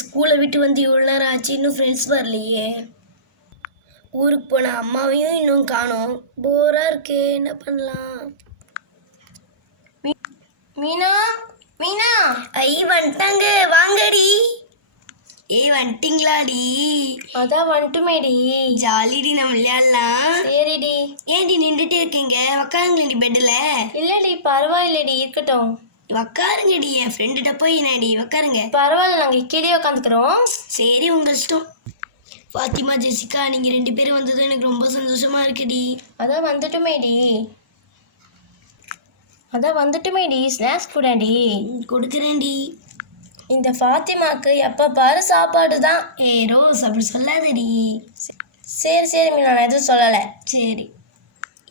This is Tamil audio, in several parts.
ஸ்கூலை விட்டு வந்து இவ்வளோ நேரம் ஆச்சு, இன்னும் ஃப்ரெண்ட்ஸ் வரலையே. ஊருக்கு போன அம்மாவையும் இன்னும் காணோம். போராக இருக்கே, என்ன பண்ணலாம்? மீனா மீனா ஐ வந்துட்டாங்க, வாங்கடி. வந்துட்டீங்களாடி? அதான் வந்துட்டுமேடி. ஜாலிடி, நம்ம விளையாடலாம். சரிடி. ஏன்டி நின்றுட்டே இருக்கீங்க? உக்காருங்களேடி பெட்டில். இல்லடி பரவாயில்லடி, இருக்கட்டும். உக்காருங்கடி, என் ஃப்ரெண்டுகிட்ட போய் என்னடி உக்காருங்க. பரவாயில்ல, நாங்கள் கீழே உட்காந்துக்கிறோம். சரி, உங்கள் இஷ்டம். ஃபாத்திமா, ஜெசிகா, நீங்கள் 2 பேரும் வந்தது எனக்கு ரொம்ப சந்தோஷமாக இருக்குடி. அதான் வந்துட்டுமேடி. ஸ்நாக்ஸ் கூடாண்டி. கொடுக்குறேன்டி. இந்த ஃபாத்திமாக்கு எப்போ பாரு சாப்பாடு தான். ரோஸ், அப்படி சொல்லாதடி. சரி மீனா, நான் எதுவும் சொல்லலை. சரி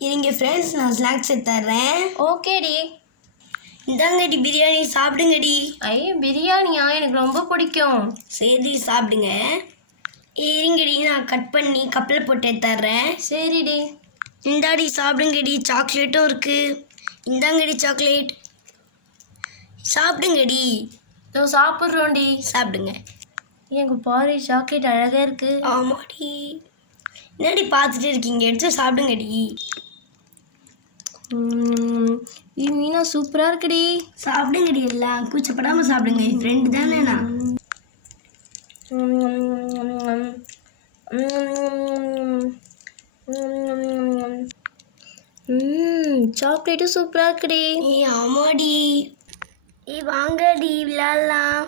இருங்க ஃப்ரெண்ட்ஸ், நான் ஸ்நாக்ஸ் எடுத்துறேன். ஓகேடி. இந்தாங்கடி பிரியாணி, சாப்பிடுங்கடி. பிரியாணியா? எனக்கு ரொம்ப பிடிக்கும். சரி சாப்பிடுங்க. இருங்கடி, நான் கட் பண்ணி கப்பில் போட்டு எடுத்துறேன். சரிடி. இந்தாடி சாப்பிடுங்கடி, சாக்லேட்டும் இருக்குது. இந்தாங்கடி சாக்லேட், சாப்பிடுங்கடி. சாப்பிட்றோண்டி. சாப்பிடுங்க. எங்க பாரு, சாக்லேட் அழகாக இருக்கு. ஆமாடி. என்னடி பார்த்துட்டு இருக்கீங்க, எடுத்து சாப்பிடுங்கடி. மீனா சூப்பராக இருக்குடி. சாப்பிடுங்கடி, எல்லாம் கூச்சப்படாமல் சாப்பிடுங்க. என் ஃப்ரெண்டு தானே நான். சாக்லேட்டும் சூப்பராக இருக்குடி. ஆமாடி. வாங்கடி விளையாடலாம்.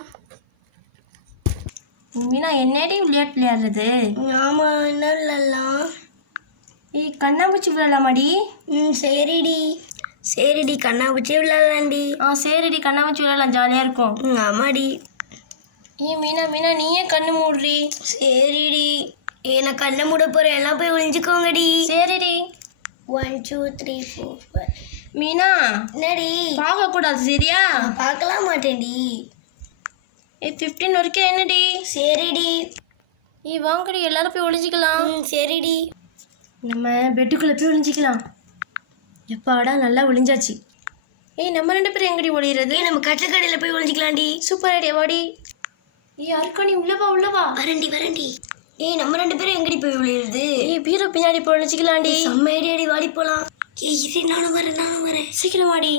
மீனா என்னடி விளையாடுறது? ஆமாம், என்ன விளையாடலாம்? கண்ணாமூச்சி விளையாடலாமாடி? சரிடி, கண்ணாமூச்சி விளையாடலாண்டி. சரிடி, கண்ணாமூச்சி விளையாடலாம், ஜாலியாக இருக்கும். ஆமாடி. மீனா நீயே கண்ணு மூடுறி. சரிடி. நான் கண்ணை மூட போகிறேன், எல்லாம் போய் ஒழிஞ்சுக்கோங்கடி. சரிடி. 1 2 3 4 5. மீனா என்னடி? பார்க்கக்கூடாது, சரியா? பார்க்கலாம் மாட்டேன்டி. 15 வரைக்கும் என்னடி? சரிடி. வாங்கடி, எல்லாரும் போய் ஒழிஞ்சிக்கலாம். சரிடி. நம்ம பெட்டுக்குள்ளே போய் ஒழிஞ்சிக்கலாம். எப்பாடா நல்லா ஒழிஞ்சாச்சு. நம்ம 2 பேரும் எங்கடி ஒழிகிறது? நம்ம கட்டக்கடையில் போய் ஒழிஞ்சிக்கலாண்டி. சூப்பர் ஐடியா, வாடி. யாருக்கோ நீ உள்ளவா. வரண்டி. நம்ம 2 பேரும் எங்கடி போய் ஒழிகிறது? பீரோ பின்னாடி போய் ஒழிச்சிக்கலாண்டி. செம்ம ஐடியாடி, வாடி போகலாம். நானும் வரேன். சீக்கிரம் வாடி.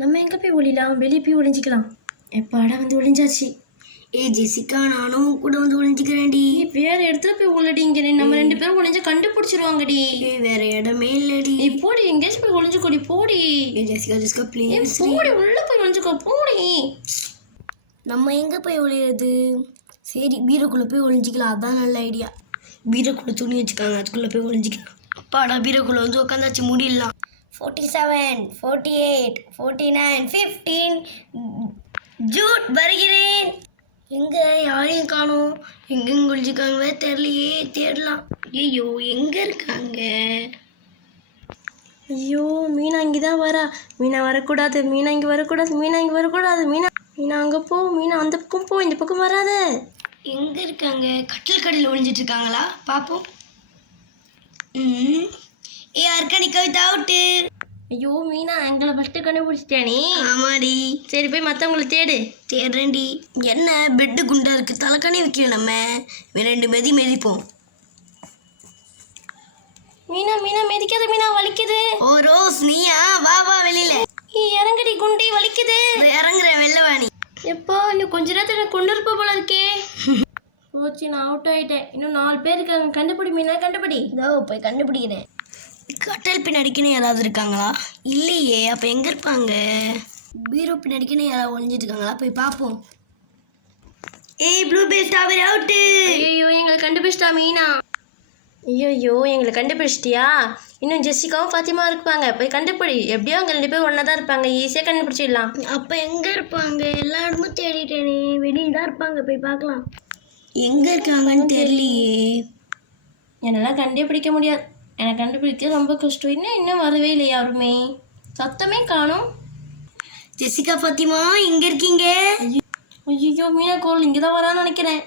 நம்ம எங்கே போய் ஒழிலாம்? வெளியே போய் ஒழிஞ்சிக்கலாம். எப்பாடா வந்து ஒழிஞ்சாச்சு. ஜெசிகா, நானும் கூட வந்து ஒழிஞ்சிக்கிறேன்டி. வேற இடத்துல போய் ஒழிடிங்க. நம்ம 2 பேரும் ஒழிஞ்சா கண்டுபிடிச்சிருவாங்கடி. வேற இடமே இல்லடி. போடி, எங்கேயாச்சும் போய் ஒழிஞ்சுக்கோடி, போடி. Jessica please. போடி, உள்ள போய் ஒழிஞ்சுக்கோ, போடி. நம்ம எங்கே போய் ஒழிகிறது? சரி, பீரோக்குள்ளே போய் ஒழிஞ்சிக்கலாம், அதான் நல்ல ஐடியா. பீரோக்குள்ளே துணி வச்சுக்காங்க, அதுக்குள்ளே போய் ஒழிஞ்சிக்கலாம். அப்பாடா, பீரோக்குள்ளே வந்து உட்காந்தாச்சு, முடியலாம். 47 48 49 15. ஜூட் வருகிறேன். எங்கே யாரையும் காணோம். எங்கெங்க ஒழிஞ்சிக்காங்க தெரியலையே, தேடலாம். ஐயோ, எங்கே இருக்காங்க? மீனா இங்கே தான் வரா. மீனா வரக்கூடாது, மீனா இங்கே வரக்கூடாது. மீனா அங்கே போ. மீனா அந்த பக்கம் போ, இந்த பக்கம் வராத. எங்கே இருக்காங்க? கட்டில் கடையில் ஒழிஞ்சிட்டு இருக்காங்களா? பார்ப்போம். யாருக்கா நீ கவிதா அவுட்டு. மீனா எங்களை ஃபஸ்ட்டு கண்டுபிடிச்சிட்டியா நீ? ஆமாடி. சரி, போய் மற்றவங்களை தேடுறேன்டி. என்ன பெட்டு குண்டா இருக்குது, தலைக்கணி வைக்கல. நம்ம 2 மிதிப்போம். மீனா மிதிக்காத மீனா, வலிக்குது. ஓ ரோஸ், நீயா? வா வெளியில. இறங்கடி குண்டி, வலிக்குது. இறங்குற வெள்ளவாணி. எப்போ இன்னும் கொஞ்ச நேரத்தில் கொண்டு இருப்ப போல இருக்கே. போச்சு, நான் அவுட் ஆகிட்டேன். இன்னும் 4 பேர் இருக்காங்க. கண்டுபிடி மீனா, கண்டுபிடி. போய் கண்டுபிடிக்கிறேன். கட்டல் பின்னாடிக்குன்னு யாராவது இருக்காங்களா? இல்லையே. அப்போ எங்கே இருப்பாங்க? பீரோ பின்னாடிக்குன்னு யாராவது ஒழிஞ்சிட்டு இருக்காங்களா? போய் பார்ப்போம். Blue base tower out. எங்களை கண்டுபிடிச்சிட்டா மீனா. எங்களை கண்டுபிடிச்சிட்டியா? இன்னும் ஜெசிகாவும் ஃபாத்திமா இருப்பாங்க, போய் கண்டுபிடி. எப்படியோ அவங்க 2 பேரும் ஒன்றா தான் இருப்பாங்க, ஈஸியாக கண்டுபிடிச்சிடலாம். அப்போ எங்கே இருப்பாங்க? எல்லா இடமும் தேடிட்டேனே, வெளியில் தான் இருப்பாங்க, போய் பார்க்கலாம். எங்கே இருக்காங்கன்னு தெரியலையே. என்னெல்லாம் கண்டுபிடிக்க முடியாது. எனக்கு கண்டுபிடிக்க ரொம்ப கஷ்டம். இன்னும் வரவே இல்லை யாருமே. சத்தமே காணோம். ஜெசிகா, ஃபாத்திமா எங்கே இருக்கீங்க? மீனா கோல் இங்கே தான் வரான்னு நினைக்கிறேன்.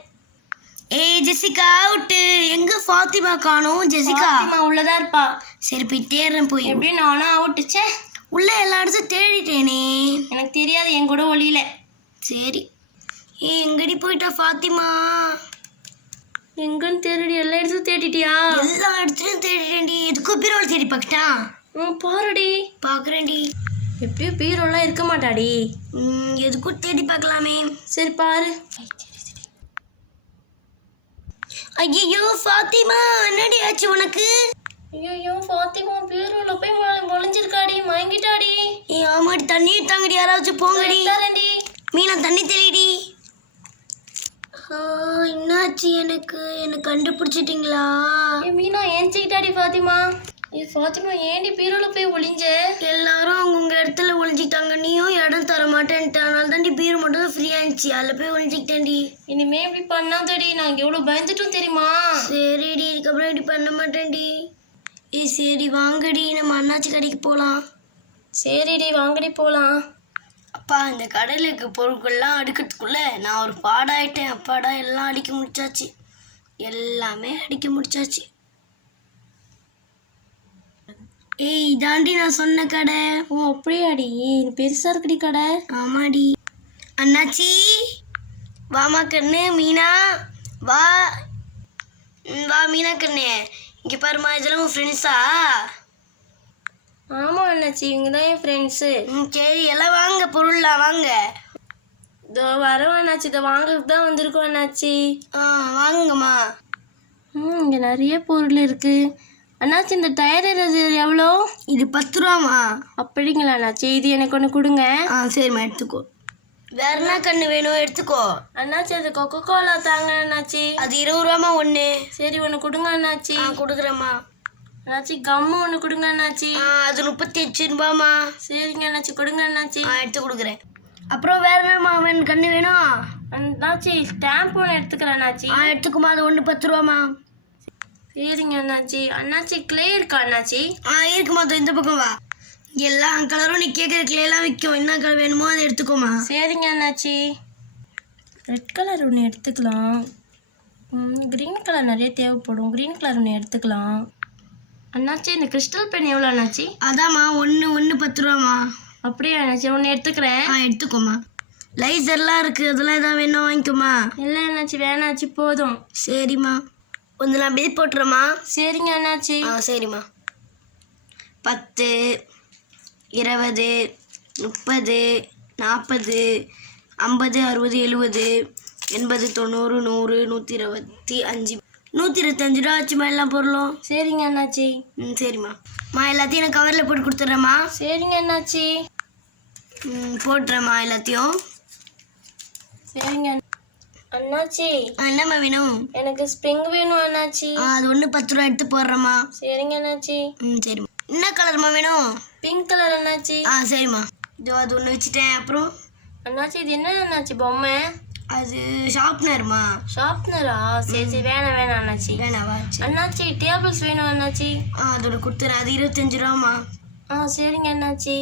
Jessica out. எங்கே ஃபாத்திமா காணோம்? ஜெசிகா உள்ளதான் இருப்பா. சரி, போய் தேடுறேன். போய் எப்படியும் நானும் அவுட்டுச்சே. உள்ள எல்லா இடத்தையும் தேடிட்டேனே. எனக்கு தெரியாது, என் கூட ஒளியில. சரி, எங்கடி போயிட்டா ஃபாத்திமா? எங்கன்னு தேடி எல்லா இடத்தும் தேடிட்டியா? எல்லா இடத்துலயும் தேடிட்டேன்டி. எதுக்கும் பீரோல தேடி பார்க்கட்டா? பாருடி. பார்க்குறேன்டி. எப்படியும் பீரோலாம் இருக்க மாட்டாடி. எதுக்கும் தேடி பார்க்கலாமே. சரி பாரு. ஐயோ ஃபாத்திமா, என்னடி ஆச்சு உனக்கு? ஐயோ ஃபாத்திமா பீரோல போய் ஒளிஞ்சிருக்காடி, மயங்கிட்டாடி. ஆமாடி, தண்ணி தாங்கடி, யாராச்சும் போங்கடி. தரேன்டி. மீனா தண்ணி தெளிடி. என்னாச்சு எனக்கு கண்டுபிடிச்சிட்டிங்களா? மீனா ஏஞ்சிக்கிட்டாடி ஃபாத்திமா. ஃபாத்திமா ஏண்டி பீரோல போய் ஒளிஞ்ச? எல்லாரும் அவங்கவுங்க இடத்துல ஒளிஞ்சிட்டாங்க. நீயும் இடம் தர மாட்டேன்ட்டு, அதனால தாண்டி பீரோ மட்டும் தான் ஃப்ரீயா இருந்துச்சு, அதில் போய் ஒளிஞ்சிக்கிட்டேன்டி. இனிமே இப்படி பண்ணாதடி, நான் எவ்வளோ பயந்துட்டும் தெரியுமா? சரிடி, இதுக்கப்புறம் இப்படி பண்ண மாட்டேன்டி. சரி வாங்கடி, நம்ம அண்ணாச்சி கடைக்கு போகலாம். சரிடி வாங்கடி போகலாம். அப்பா, இந்த கடையில் இருக்க பொருட்கள்லாம் அடுக்கிறதுக்குள்ள நான் ஒரு பாடாயிட்டேன். அப்பாடா, எல்லாம் அடிக்க முடிச்சாச்சு, எல்லாமே அடிக்க முடிச்சாச்சு. இதாண்டி நான் சொன்ன கடை. ஓ அப்படியாடி, பெருசா இருக்குடி கடை. ஆமாடி. அண்ணாச்சி வாமா கண்ணு. மீனா வா. வா மீனா கண்ணு, இங்கே பாருமா, இதெல்லாம் உன் ஃப்ரெண்ட்ஸா? ஆமாம் அண்ணாச்சி, இவங்க தான் என் ஃப்ரெண்ட்ஸு. சரி, எல்லாம் வாங்க, பொருள்லாம் வாங்க. இதோ வரோம் அண்ணாச்சி, இதை வாங்குறதுக்கு தான் வந்திருக்கோம் அண்ணாச்சி. வாங்குங்கம்மா. இங்கே நிறைய பொருள் இருக்கு அண்ணாச்சி. இந்த டயர் எவ்வளோ? இது 10 ரூபாமா? அப்படிங்களா அண்ணாச்சி, இது எனக்கு ஒன்று கொடுங்க. சரிம்மா, எடுத்துக்கோ. வேற என்ன கண்ணு வேணும்? எடுத்துக்கோ. அண்ணாச்சி அது கொக்கோ கோலா தாங்க அண்ணாச்சி. அது 20 ரூபாமா ஒன்று? சரி ஒன்று கொடுங்க அண்ணாச்சி. கொடுக்குறேம்மா. அண்ணாச்சி கம்மு ஒன்று கொடுங்க அண்ணாச்சி. அது 38 ரூபாமா? சரிங்க அண்ணாச்சி, கொடுங்க அண்ணாச்சி. எடுத்து கொடுக்குறேன். அப்புறம் வேற என்னம்மா வேணும் கண்ணு வேணும்? அண்ணாச்சி ஸ்டாம்ப் ஒன்று எடுத்துக்கிறேன் அண்ணாச்சி. எடுத்துக்குமா, அது ஒன்று 10 ரூபாமா? சரிங்க அண்ணாச்சி. அண்ணாச்சி கிளே இருக்கா அண்ணாச்சி? இருக்குமா, இந்த பக்கம் வா. எல்லா கலரும் நீ கேட்குற கிளேலாம் விற்கும். என்ன கலர் வேணுமோ அதை எடுத்துக்கோமா. சரிங்க அண்ணாச்சி. ரெட் கலர் ஒன்று எடுத்துக்கலாம். க்ரீன் கலர் நிறைய தேவைப்படும், க்ரீன் கலர் ஒன்று எடுத்துக்கலாம். அண்ணாச்சி இந்த கிறிஸ்டல் பென் எவ்வளோ அண்ணாச்சி? அதாம்மா, ஒன்று 10 ரூபாமா? அப்படியே அண்ணாச்சி, ஒன்று எடுத்துக்கிறேன். எடுத்துக்கோமா. லைசர்லாம் இருக்குது, அதெல்லாம் எதாவது வேணும் வாங்கிக்கோமா. இல்லை அண்ணாச்சி வேணாச்சி, போதும். சரிம்மா, கொஞ்சம் நான் பில் போட்டுறேம்மா. சரிங்க அண்ணாச்சி. சரிம்மா. 10, 20, 30, 40, 50, 60, 70, 80, 90, 100, 125, 125 ரூபா ஆச்சுமா எல்லா பொருளும். சரிங்க அண்ணாச்சி. சரிம்மா. எல்லாத்தையும் நான் கவரில் போட்டு கொடுத்துட்றேம்மா. சரிங்க அண்ணாச்சி. போட்டுறேம்மா எல்லாத்தையும். சரிங்க அண்ணாச்சி. என்னம்மா வேணும்? எனக்கு ஸ்ப்ரிங் வேணும் அண்ணாச்சி. அது ஒன்று 10 ரூபா எடுத்து போடுறேம்மா. சரிங்க அண்ணாச்சி. சரிம்மா. என்ன கலர்மா வேணும்? பிங்க் கலர் அண்ணாச்சி. சரிம்மா, இதோ அது ஒன்று வச்சுட்டேன். அப்புறம் அண்ணாச்சி இது என்ன அண்ணாச்சி பொம்மை? அது ஷார்ப்னர்மா. ஷார்ப்னரா? சரி சரி, வேணாம் அண்ணாச்சி. வேணாவா? அண்ணாச்சி டேபிள்ஸ் வேணும் அண்ணாச்சி. அதோட கொடுத்துறேன், அது 25 ரூபாமா. சரிங்க அண்ணாச்சி.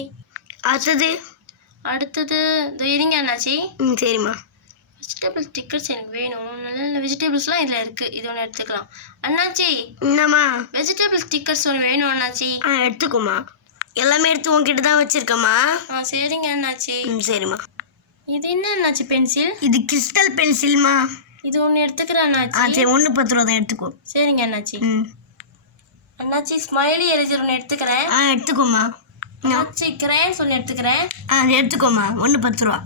அடுத்தது இதோ இருங்க அண்ணாச்சி. சரிம்மா. வெஜிடபிள் ஸ்டிக்கர்ஸ் எனக்கு வேணும். நல்ல நல்ல வெஜிடபிள்ஸ்லாம் இதில் இருக்குது, இது ஒன்று எடுத்துக்கலாம். அண்ணாச்சி என்னம்மா? வெஜிடபிள் ஸ்டிக்கர்ஸ் ஒன்று வேணும் அண்ணாச்சி. எடுத்துக்கோமா. எல்லாமே எடுத்து உங்ககிட்ட தான் வச்சுருக்கம்மா. சரிங்க அண்ணாச்சி. சரிம்மா. இது என்ன அண்ணாச்சி பென்சில்? இது கிறிஸ்டல் பென்சில்மா. இது ஒன்று எடுத்துக்கிறேன் அண்ணாச்சி. சரி, ஒன்று 10 ரூபா தான், எடுத்துக்கோ. சரிங்க அண்ணாச்சி. அண்ணாச்சி ஸ்மைலி எரேசர் ஒன்று எடுத்துக்கிறேன். எடுத்துக்கோமா. அண்ணாச்சி கிரேன்ஸ் ஒன்று எடுத்துக்கிறேன். எடுத்துக்கோமா, ஒன்று 10 ரூபா.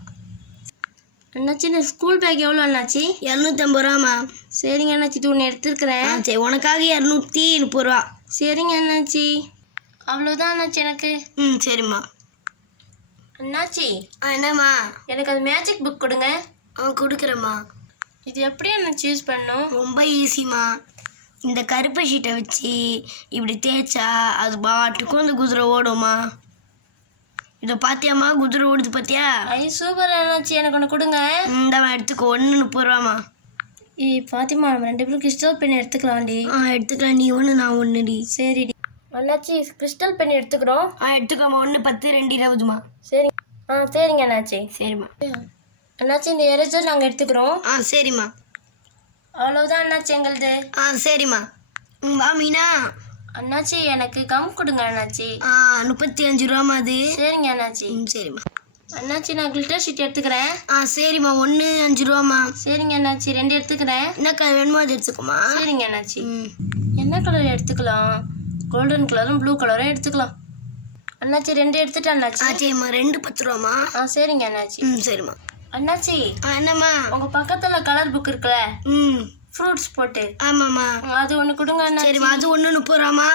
அண்ணாச்சி இந்த ஸ்கூல் பேக் எவ்வளோ அண்ணாச்சி? 250 ரூபாமா. சரிங்க அண்ணாச்சி, இது ஒன்று எடுத்துருக்கிறேன். சரி, உனக்காக 230 ரூபா. சரிங்க அண்ணாச்சி. அவ்வளோதான் அண்ணாச்சி எனக்கு. சரிம்மா. அண்ணாச்சி என்னம்மா? எனக்கு அது மேஜிக் புக் கொடுங்க. கொடுக்குறேம்மா. இது எப்படி அண்ணாச்சி யூஸ் பண்ணணும்? ரொம்ப ஈஸிம்மா. இந்த கருப்பு ஷீட்டை வச்சு இப்படி தேய்ச்சா அது பாட்டுக்கும் அந்த குதிரை ஓடுமா. இதை பார்த்தியாம்மா, குதிரை ஓடுது பார்த்தியா? சூப்பர் அண்ணாச்சி, எனக்கு ஒன்று கொடுங்க. இந்தாம்மா, எடுத்துக்கோ. 130 ரூபாமா. பாத்திமா, நம்ம 2 பேரும் கிறிஸ்டல் பென் எடுத்துக்கலாம்டி. எடுத்துக்கலாம். நீ ஒன்று, நான் ஒன்றுடி. சரிடி அண்ணாச்சி, கிறிஸ்டல் பென் எடுத்துக்கிறோம். எடுத்துக்கோமா. 1, 10, 2, 20மா. சரி. சரிங்க அண்ணாச்சி. சரிம்மா. அண்ணாச்சி இந்த எரேசர் நாங்கள் எடுத்துக்கிறோம். சரிம்மா. அவ்வளோதான் அண்ணாச்சி எங்களுது. சரிம்மா. வா மீனா. அண்ணாச்சி எனக்கு கம் கொடுங்க அண்ணாச்சி. 35 ரூபாமா அது. சரிங்க அண்ணாச்சி. சரிம்மா. அண்ணாச்சி நான் கிளிட்டர் ஷீட் எடுத்துக்கிறேன். சரிம்மா. 1 5 ரூபாம்மா. சரிங்க அண்ணாச்சி. 2 எடுத்துக்கிறேன். என்ன கலர் வேணுமோ அது எடுத்துக்கோமா. சரிங்க அண்ணாச்சி. என்ன கலர் எடுத்துக்கலாம்? கோல்டன் கலரும் ப்ளூ கலரும் எடுத்துக்கலாம். அண்ணாச்சி 2 எடுத்துட்டேன் அண்ணாச்சி. சரிம்மா. 2 10 ரூபாம்மா. சரிங்க அண்ணாச்சி. சரிம்மா. அண்ணாச்சி என்னம்மா? உங்க பக்கத்துல கலர் புக் இருக்குல்ல, ஃப்ரூட்ஸ் போட்டு. ஆமாம்மா. அது ஒன்று கொடுங்க அண்ணாச்சி. சரிம்மா. அது 1 30 ரூபாம்மா.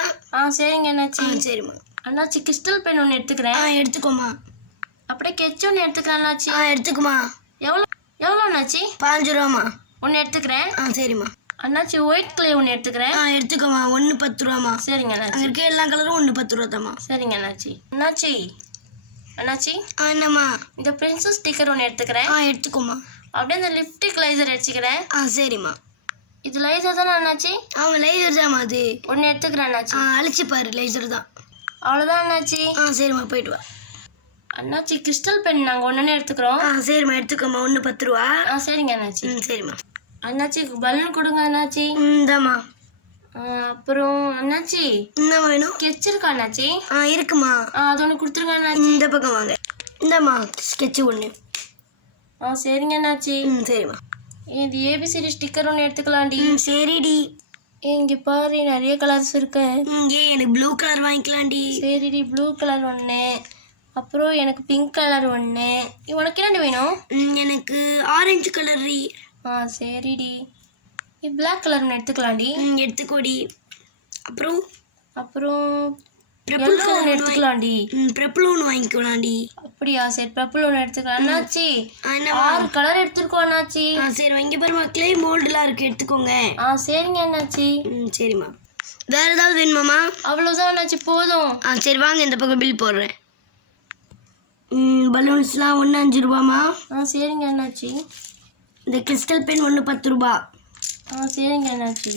சரிங்க அண்ணாச்சி. சரிம்மா. அண்ணாச்சி கிறிஸ்டல் பென் ஒன்று எடுத்துக்கிறேன். எடுத்துக்கோமா. அப்படியே கெச் ஒன்று எடுத்துக்கிறேன் அண்ணாச்சி. எடுத்துக்குமா. எவ்வளோ அண்ணாச்சி? 15 ரூபாம்மா. ஒன்று எடுத்துக்கிறேன். சரிம்மா. அண்ணாச்சி ஒயிட் கிளே ஒன்று எடுத்துக்கிறேன். எடுத்துக்கோமா. 1 10 ரூபாம்மா. சரிங்க அண்ணாச்சி. அங்கே இருக்க எல்லா கலரும் 1 10 ரூபா தாம்மா. சரிங்க அண்ணாச்சி. அண்ணாச்சி அண்ணாச்சி என்னம்மா? இந்த பிரின்சஸ் ஸ்டிக்கர் ஒன்று எடுத்துக்கிறேன். எடுத்துக்கோமா. அப்படியே இந்த லிப்டிக் லைசர் எடுத்துக்கிறேன். சரிம்மா. இது லைசர் தானே அண்ணாச்சி? லைசர் தாம்மா. அது ஒன்று எடுத்துக்கிறேன் அண்ணாச்சி. அழிச்சு பாரு, லைசர் தான். அவ்வளோதான் அண்ணாச்சி. சரிம்மா. போயிட்டு வா. அண்ணாச்சி கிறிஸ்டல் பென் நாங்கள் ஒன்று எடுத்துக்கிறோம். சரிம்மா. எடுத்துக்கோமா. 1 10 ரூபா. சரிங்க அண்ணாச்சி. சரிம்மா. அண்ணாச்சி பலூன் கொடுங்க அண்ணாச்சி. இந்தாம்மா. அப்புறம் அண்ணாச்சி என்ன வேணும்? ஸ்கெட்ச் இருக்கா அண்ணாச்சி? இருக்குமா. அது ஒன்று கொடுத்துருங்க அண்ணாச்சி. இந்த பக்கம் வாங்க. இந்தாம்மா ஸ்கெட்ச் 1. சரிங்க அண்ணாச்சி. சரிம்மா. இது ஏபிசிடி ஸ்டிக்கர் ஒன்று எடுத்துக்கலாம்டி. சரிடி. இங்கே பாரு நிறைய கலர்ஸ் இருக்கு. எனக்கு ப்ளூ கலர் வாங்கிக்கலாம்டி. சரிடி. ப்ளூ கலர் ஒன்று, அப்புறம் எனக்கு பிங்க் கலர் ஒன்று. உனக்கு என்னடி வேணும்? எனக்கு ஆரஞ்சு கலர். சரிடி. பிளாக் கலர் ஒன்று எடுத்துக்கலாம்டி. எடுத்துக்கோடி. அப்புறம் பர்பிள் கலர் எடுத்துக்கலாம்டி. பர்பிள் ஒன்று வாங்கிக்கலாம்டி. அப்படியா? சரி பர்பிள் ஒன்று எடுத்துக்கலாம் அண்ணாச்சி. 6 கலர் எடுத்துருக்கோம் அண்ணாச்சி. சரி வாங்கி பாருமா. கிளே மோல்டுலாம் இருக்கு, எடுத்துக்கோங்க. சரிங்க அண்ணாச்சி. சரிம்மா. வேற ஏதாவது வேணுமாம்மா? அவ்வளோதான் அண்ணாச்சி, போதும். சரி வாங்க, இந்த பக்கம் பில் போடுறேன். பலூன்ஸ்லாம் 1 5 ரூபாம்மா. சரிங்க அண்ணாச்சி. இந்த கிறிஸ்டல் பென் 1 10 ரூபா. சரிங்க அண்ணாச்சி.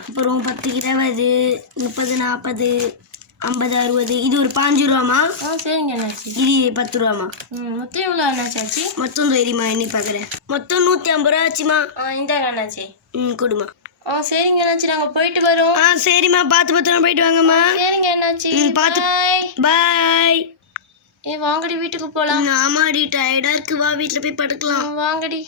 அப்புறம் 10 20 30 40 50 60 இது ஒரு 15 ரூபாம்மா. சரிங்க அண்ணாச்சி. இது 10 ரூபாம்மா. மொத்தம் எவ்வளோ அண்ணாச்சி ஆச்சு? மொத்தம் தெரியுமா? எண்ணி பார்க்குறேன். மொத்தம் 150 ரூபா ஆச்சுமா. இந்தாங்க அண்ணாச்சி. கொடுமா. சரிங்க அண்ணாச்சி, நாங்கள் போயிட்டு வரோம். சரிம்மா. பார்த்து பத்திரமா போயிட்டு வாங்கம்மா. சரிங்க அண்ணாச்சி. பார்த்து. பாய். வாங்கடி வீட்டுக்கு போகலாம். ஆமாடி, டயர்டாக இருக்கு. வா வீட்டில் போய் படுக்கலாம். வாங்கடி.